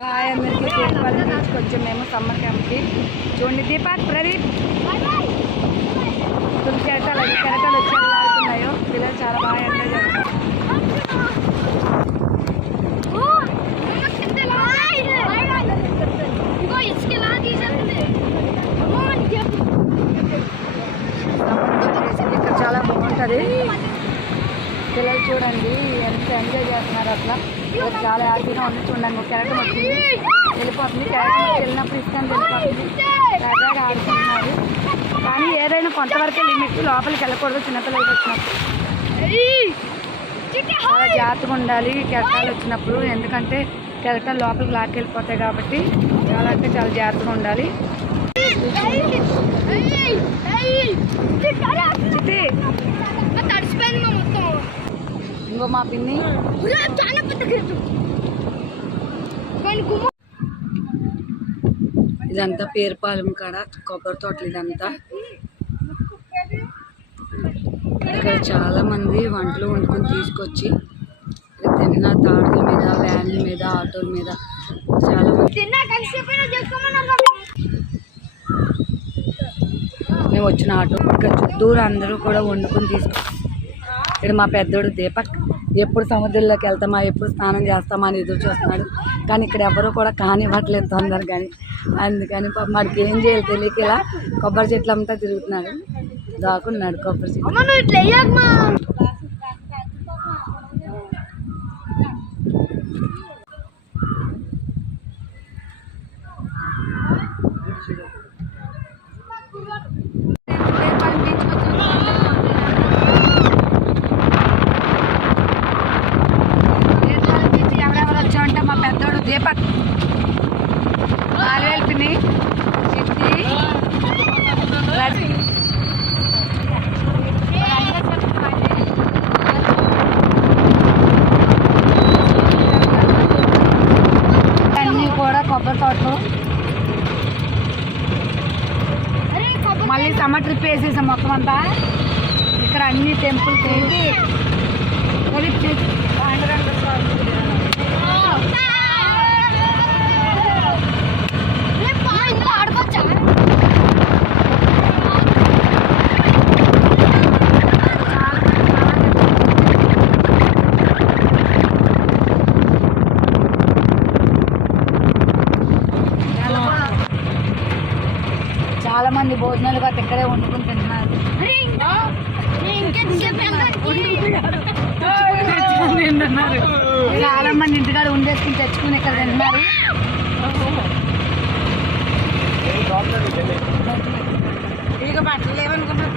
Hi అందరికీ తిరుపతి బీచ్కి వచ్చాం మేము సమ్మర్ క్యాంప్కి. చూడండి దీపక్ ప్రదీప్ కెరటాలు వచ్చి ఆడుతున్నాయో పిల్లలు చాలా బాగా ఎంజాయ్ చేస్తారు. ఇక్కడ చాలా బాగుంటుంది. పిల్లలు చూడండి ఎంత ఎంజాయ్ చేస్తున్నారు. అట్లా చాలా హ్యాపీగా ఉంది. చూడండి కెరటం వచ్చింది వెళ్ళిపోతుంది. కెరటం వెళ్ళినప్పుడు ఇస్తాను వెళ్ళిపోతుంది. సరదాగా ఆడుకుంటున్నారు. కానీ ఏదైనా కొంతవరకే లిమిట్, లోపలికి వెళ్ళకూడదు చిన్నపిల్లలకి వచ్చినప్పుడు. చాలా జాగ్రత్తగా ఉండాలి కెరటాలు వచ్చినప్పుడు, ఎందుకంటే కెరటాలు లోపలికి లాక్కెళ్ళిపోతాయి కాబట్టి చాలా అంటే చాలా జాగ్రత్తగా ఉండాలి. ఇంకో మా పిన్ని ఇదంతా పేరుపాలెం కాడ కొబ్బరి తోటలు. ఇదంతా ఇక్కడ చాలా మంది వంటలు వండుకొని తీసుకొచ్చి తిన్న తాడుల మీద, వ్యాన్ల మీద, ఆటోల మీద చాలా మంది. మేము వచ్చిన ఆటో ఇక్కడ చుట్టూరు అందరూ కూడా వండుకొని తీసుకొచ్చి, ఇక్కడ మా పెద్దోడు దీపక్ ఎప్పుడు సముద్రంలోకి వెళ్తామా, ఎప్పుడు స్నానం చేస్తామా అని ఎదురు చూస్తున్నాడు. కానీ ఇక్కడ ఎవరు కూడా కానివ్వట్లేదు తొందరగా. కానీ అందుకని వాడికి ఏం చేయాలి తెలియక ఇలా కొబ్బరి చెట్లు అంతా తిరుగుతున్నాడు, దాక్కున్నాడు కొబ్బరి చెట్లు. మా పెద్దోడు దీపక్, ఆలవేల్పిని, చిట్టి, అన్నీ కూడా కొబ్బరి తోటలు. మళ్ళీ సమ్మర్ ట్రిప్ వేసేసాం మొత్తం అంతా. ఇక్కడ అన్ని టెంపుల్స్ చాలా మంది భోజనాలు గట్రా ఇక్కడే వండుకుని తింటున్నారు. చాలా మంది ఇంటికాడ ఉండేసుకుని తెచ్చుకుని ఇక్కడ తింటున్నారు. ఇక బట్టలు లేవనుకున్నారు.